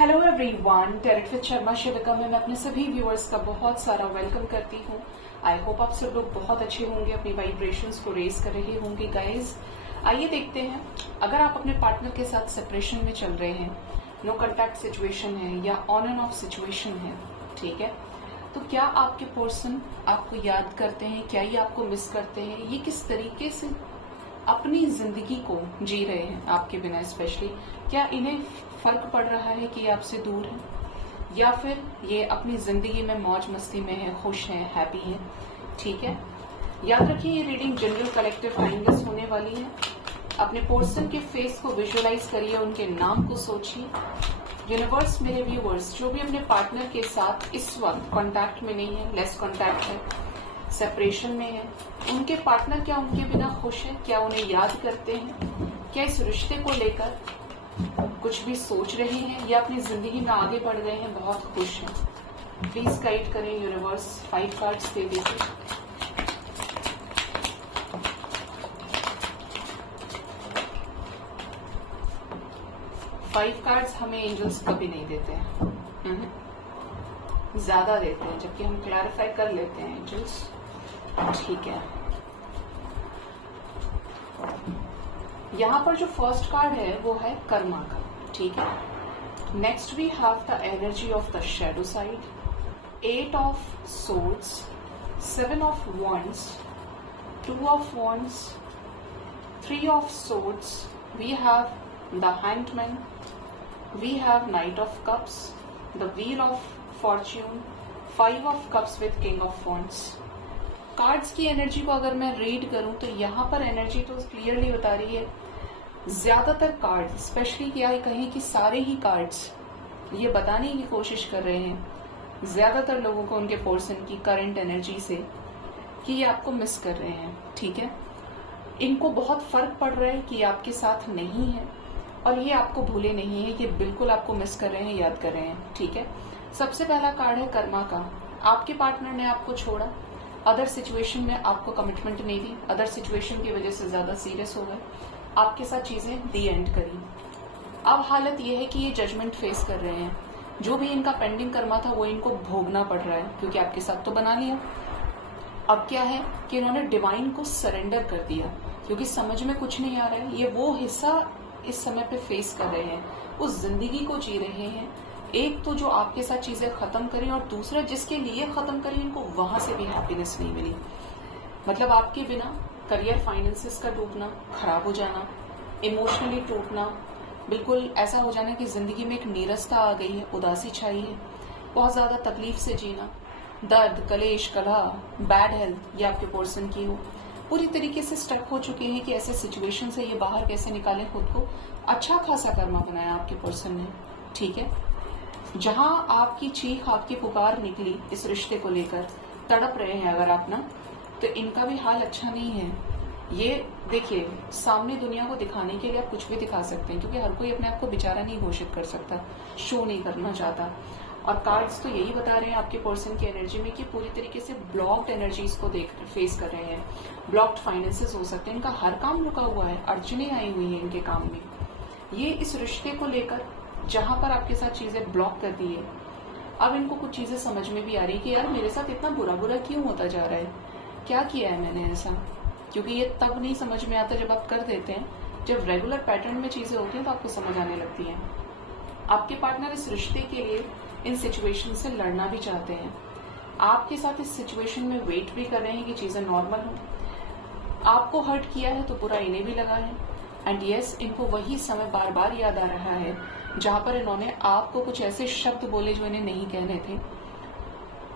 Hello everyone, tarot with Sharma Shivika में मैं अपने सभी व्यूअर्स का बहुत सारा वेलकम करती हूँ। आई होप आप सब लोग बहुत अच्छे होंगे, अपनी वाइब्रेशंस को रेज कर रहे होंगे। गाइज आइए देखते हैं, अगर आप अपने पार्टनर के साथ सेपरेशन में चल रहे हैं, नो कॉन्टैक्ट सिचुएशन है या ऑन एंड ऑफ सिचुएशन है, ठीक है, तो क्या आपके पर्सन आपको याद करते हैं, क्या ये आपको मिस करते हैं, ये किस तरीके से अपनी जिंदगी को जी रहे हैं आपके बिना, स्पेशली क्या इन्हें फर्क पड़ रहा है कि ये आपसे दूर है, या फिर ये अपनी जिंदगी में मौज मस्ती में है, खुश हैं, हैप्पी हैं। ठीक है, याद रखिए ये रीडिंग जनरल कलेक्टिव फाइंडिंग्स होने वाली है। अपने पर्सन के फेस को विजुअलाइज करिए, उनके नाम को सोचिए। यूनिवर्स, मेरे व्यूअर्स जो भी अपने पार्टनर के साथ इस वक्त कांटेक्ट में नहीं है, लेस कांटेक्ट है, सेपरेशन में है, उनके पार्टनर क्या उनके बिना खुश है, क्या उन्हें याद करते हैं, क्या इस रिश्ते को लेकर कुछ भी सोच रहे हैं या अपनी जिंदगी में आगे बढ़ गए हैं, बहुत खुश हैं। प्लीज गाइड करें यूनिवर्स, 5 कार्ड्स दे दीजिए। फाइव कार्ड्स हमें एंजल्स कभी नहीं देते हैं, ज्यादा देते हैं, जबकि हम क्लैरिफाई कर लेते हैं एंजल्स। ठीक है, यहाँ पर जो फर्स्ट कार्ड है वो है कर्मा का। ठीक है, next we have the energy of the shadow side, 8 of swords, 7 of wands, 2 of wands, 3 of swords, we have the hangman, we have knight of cups, the wheel of fortune, 5 of cups with king of wands। Cards की energy को अगर मैं read करूं तो यहाँ पर energy तो clearly बता रही है, ज्यादातर कार्ड, स्पेशली क्या कहें कि सारे ही कार्ड्स ये बताने की कोशिश कर रहे हैं ज्यादातर लोगों को उनके पर्सन की करंट एनर्जी से कि ये आपको मिस कर रहे हैं। ठीक है, इनको बहुत फर्क पड़ रहा है कि ये आपके साथ नहीं है और ये आपको भूले नहीं है, ये बिल्कुल आपको मिस कर रहे हैं, याद कर रहे हैं। ठीक है, सबसे पहला कार्ड है कर्मा का। आपके पार्टनर ने आपको छोड़ा, अदर सिचुएशन में आपको कमिटमेंट नहीं दी, अदर सिचुएशन की वजह से ज्यादा सीरियस हो गए, आपके साथ चीजें दी एंड करी। अब हालत यह है कि ये जजमेंट फेस कर रहे हैं, जो भी इनका पेंडिंग कर्मा था वो इनको भोगना पड़ रहा है, क्योंकि आपके साथ तो बना लिया। अब क्या है कि इन्होंने डिवाइन को सरेंडर कर दिया, क्योंकि समझ में कुछ नहीं आ रहा है। ये वो हिस्सा इस समय पे फेस कर रहे हैं, उस जिंदगी को जी रहे हैं, एक तो जो आपके साथ चीजें खत्म करी और दूसरा जिसके लिए खत्म करी, इनको वहां से भी हैप्पीनेस नहीं मिली। मतलब आपके बिना करियर, फाइनेंसेस का डूबना, खराब हो जाना, इमोशनली टूटना, बिल्कुल ऐसा हो जाना कि जिंदगी में एक नीरसता आ गई है, उदासी छाई है, बहुत ज्यादा तकलीफ से जीना, दर्द, कलेश, कलह, बैड हेल्थ, ये आपके पर्सन की हो, पूरी तरीके से स्टक हो चुके हैं कि ऐसे सिचुएशन से ये बाहर कैसे निकालें खुद को। अच्छा खासा कर्मा बनाया आपके पर्सन ने। ठीक है, जहां आपकी चीख, आपकी पुकार निकली इस रिश्ते को लेकर, तड़प रहे हैं अगर आप ना, तो इनका भी हाल अच्छा नहीं है। ये देखिए, सामने दुनिया को दिखाने के लिए आप कुछ भी दिखा सकते हैं, क्योंकि हर कोई अपने आप को बेचारा नहीं घोषित कर सकता, शो नहीं करना चाहता। और कार्ड्स तो यही बता रहे हैं आपके पर्सन की एनर्जी में कि पूरी तरीके से ब्लॉक्ड एनर्जीज को फेस कर रहे हैं, ब्लॉक्ड फाइनेंसेस हो सकते हैं, इनका हर काम रुका हुआ है, अड़चने आई हुई हैं इनके काम में। ये इस रिश्ते को लेकर जहां पर आपके साथ चीजें ब्लॉक कर दी है, अब इनको कुछ चीजें समझ में भी आ रही है कि यार मेरे साथ इतना बुरा बुरा क्यों होता जा रहा है, क्या किया है मैंने ऐसा। क्योंकि ये तब नहीं समझ में आता जब आप कर देते हैं, जब रेगुलर पैटर्न में चीजें होती हैं तो आपको समझ आने लगती हैं। आपके पार्टनर इस रिश्ते के लिए इन सिचुएशन से लड़ना भी चाहते हैं, आपके साथ इस सिचुएशन में वेट भी कर रहे हैं कि चीजें नॉर्मल हो। आपको हर्ट किया है तो बुरा इन्हें भी लगा है, एंड यस, इनको वही समय बार बार याद आ रहा है जहां पर इन्होंने आपको कुछ ऐसे शब्द बोले जो इन्हें नहीं कहने थे।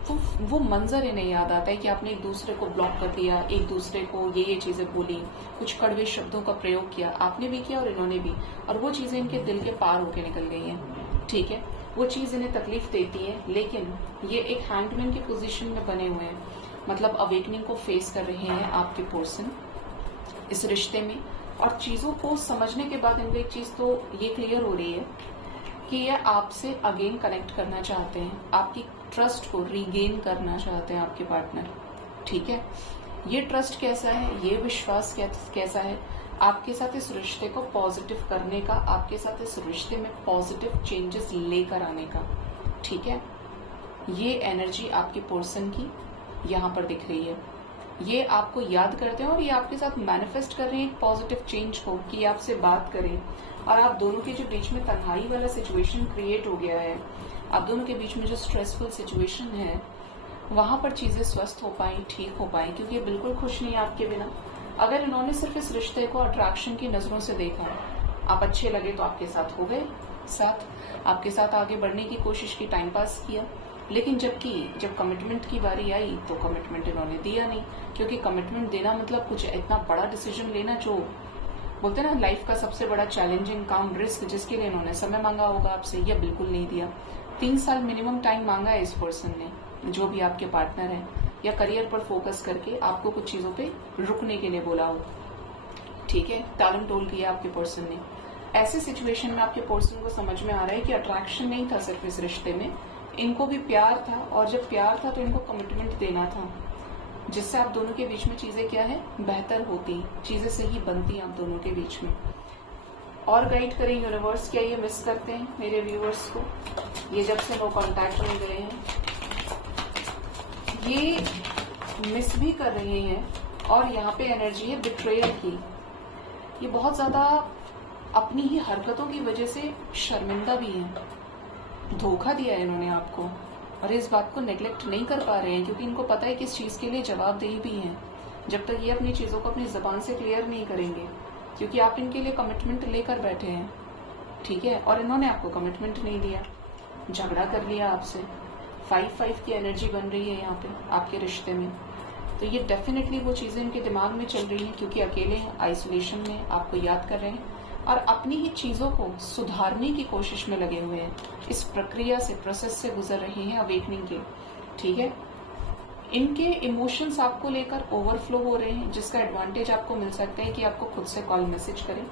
तो वो मंजर इन्हें याद आता है कि आपने एक दूसरे को ब्लॉक कर दिया, एक दूसरे को ये चीजें बोली, कुछ कड़वे शब्दों का प्रयोग किया, आपने भी किया और इन्होंने भी, और वो चीजें इनके दिल के पार होके निकल गई हैं। ठीक है, वो चीज इन्हें तकलीफ देती है, लेकिन ये एक हैंडमैन की पोजीशन में बने हुए हैं, मतलब अवेकनिंग को फेस कर रहे हैं आपके पर्सन इस रिश्ते में। और चीजों को समझने के बाद इनको एक चीज तो ये क्लियर हो रही है कि ये आपसे अगेन कनेक्ट करना चाहते हैं, आपकी ट्रस्ट को रीगेन करना चाहते हैं आपके पार्टनर। ठीक है, ये ट्रस्ट कैसा है, ये विश्वास कैसा है, आपके साथ इस रिश्ते को पॉजिटिव करने का, आपके साथ इस रिश्ते में पॉजिटिव चेंजेस लेकर आने का। ठीक है, ये एनर्जी आपके पर्सन की यहाँ पर दिख रही है। ये आपको याद करते हैं और ये आपके साथ मैनिफेस्ट कर रहे हैं एक पॉजिटिव चेंज को, कि आपसे बात करें और आप दोनों के जो बीच में तन्हाई वाला सिचुएशन क्रिएट हो गया है, आप दोनों के बीच में जो स्ट्रेसफुल सिचुएशन है, वहां पर चीजें स्वस्थ हो पाए, ठीक हो पाए, क्योंकि ये बिल्कुल खुश नहीं है आपके बिना। अगर इन्होंने सिर्फ इस रिश्ते को अट्रैक्शन की नजरों से देखा, आप अच्छे लगे तो आपके साथ हो गए, साथ आपके साथ आगे बढ़ने की कोशिश की, टाइम पास किया, लेकिन जब कमिटमेंट की बारी आई तो कमिटमेंट इन्होंने दिया नहीं, क्योंकि कमिटमेंट देना मतलब कुछ इतना बड़ा डिसीजन लेना, जो बोलते हैं ना लाइफ का सबसे बड़ा चैलेंजिंग काम, रिस्क, जिसके लिए इन्होंने समय मांगा होगा आपसे, यह बिल्कुल नहीं दिया। 3 साल मिनिमम टाइम मांगा है इस पर्सन ने, जो भी आपके पार्टनर है, या करियर पर फोकस करके आपको कुछ चीजों पे रुकने के लिए बोला हो। ठीक है, टालम टोल किया आपके पर्सन ने। ऐसे सिचुएशन में आपके पर्सन को समझ में आ रहा है कि अट्रैक्शन नहीं था सिर्फ इस रिश्ते में, इनको भी प्यार था, और जब प्यार था तो इनको कमिटमेंट देना था, जिससे आप दोनों के बीच में चीजें क्या है, बेहतर होती, चीजें सही बनती आप दोनों के बीच में। और गाइड करें यूनिवर्स, क्या ये मिस करते हैं मेरे व्यूअर्स को? ये जब से नो कॉन्टैक्ट में गए हैं, ये मिस भी कर रहे हैं, और यहाँ पे एनर्जी है बिट्रेयल की। ये बहुत ज्यादा अपनी ही हरकतों की वजह से शर्मिंदा भी है, धोखा दिया है इन्होंने आपको, और इस बात को नेग्लेक्ट नहीं कर पा रहे हैं, क्योंकि इनको पता है कि इस चीज के लिए जवाबदेही भी है, जब तक ये अपनी चीजों को अपनी जबान से क्लियर नहीं करेंगे, क्योंकि आप इनके लिए कमिटमेंट लेकर बैठे हैं। ठीक है, और इन्होंने आपको कमिटमेंट नहीं दिया, झगड़ा कर लिया आपसे। 5-5 की एनर्जी बन रही है यहाँ पे आपके रिश्ते में, तो ये डेफिनेटली वो चीजें इनके दिमाग में चल रही हैं, क्योंकि अकेले हैं, आइसोलेशन में, आपको याद कर रहे हैं, और अपनी ही चीजों को सुधारने की कोशिश में लगे हुए हैं, इस प्रक्रिया से, प्रोसेस से गुजर रहे हैं अवेकनिंग के। ठीक है, इनके इमोशंस आपको लेकर ओवरफ्लो हो रहे हैं, जिसका एडवांटेज आपको मिल सकता है कि आपको खुद से कॉल मैसेज करें।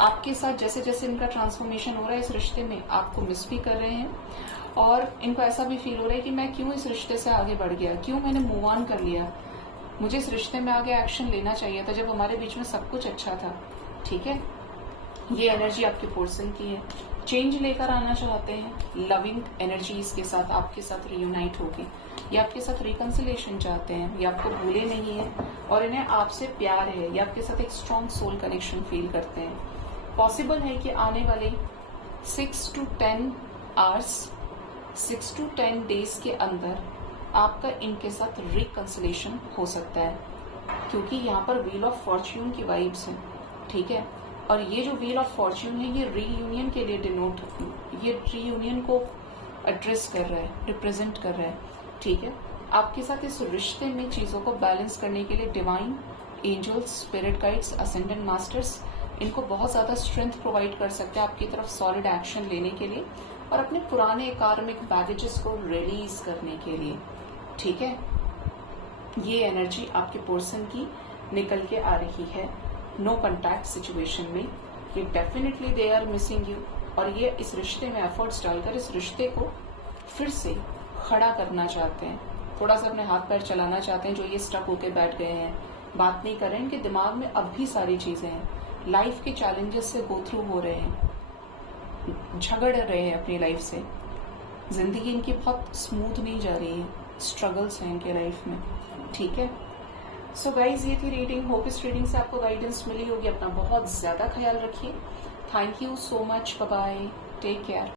आपके साथ जैसे जैसे इनका ट्रांसफॉर्मेशन हो रहा है इस रिश्ते में, आपको मिस भी कर रहे हैं, और इनको ऐसा भी फील हो रहा है कि मैं क्यों इस रिश्ते से आगे बढ़ गया, क्यों मैंने मूव ऑन कर लिया, मुझे इस रिश्ते में आगे एक्शन लेना चाहिए था जब हमारे बीच में सब कुछ अच्छा था। ठीक है, ये एनर्जी आपके पर्सन की है, चेंज लेकर आना चाहते हैं, लविंग एनर्जीज के साथ आपके साथ रियूनाइट होके, ये आपके साथ रिकंसिलेशन चाहते हैं, ये आपको भूले नहीं है, और इन्हें आपसे प्यार है, ये आपके साथ एक स्ट्रॉन्ग सोल कनेक्शन फील करते हैं। पॉसिबल है कि आने वाले 6 to 10 आवर्स, 6 to 10 डेज के अंदर आपका इनके साथ रिकंसिलेशन हो सकता है, क्योंकि यहाँ पर व्हील ऑफ फॉर्च्यून की वाइब्स हैं। ठीक है, और ये जो व्हील ऑफ फॉर्च्यून है, ये रीयूनियन के लिए डिनोट, ये रीयूनियन को एड्रेस कर रहा है, रिप्रेजेंट कर रहा है। ठीक है, आपके साथ इस रिश्ते में चीजों को बैलेंस करने के लिए divine angels, spirit guides, ascendant masters इनको बहुत ज्यादा स्ट्रेंथ प्रोवाइड कर सकते हैं आपकी तरफ सॉलिड एक्शन लेने के लिए, और अपने पुराने कार्मिक बैगेजेस को रिलीज करने के लिए। ठीक है, ये एनर्जी आपके पर्सन की निकल के आ रही है नो कॉन्टैक्ट सिचुएशन में। ये definitely they are missing you, और ये इस रिश्ते में एफर्ट्स डालकर इस रिश्ते को फिर से खड़ा करना चाहते हैं, थोड़ा सा अपने हाथ पैर चलाना चाहते हैं, जो ये स्टक होके बैठ गए हैं, बात नहीं कर रहे हैं, इनके दिमाग में अब भी सारी चीजें हैं, लाइफ के चैलेंजेस से गो थ्रू हो रहे हैं, झगड़ रहे हैं अपनी लाइफ से, जिंदगी इनकी बहुत स्मूथ नहीं जा रही है, स्ट्रगल्स हैं इनके लाइफ में। ठीक है, सो गाइज ये थी रीडिंग, होप इस रीडिंग से आपको गाइडेंस मिली होगी। अपना बहुत ज्यादा ख्याल रखिए। Thank you so much, bye bye, take care.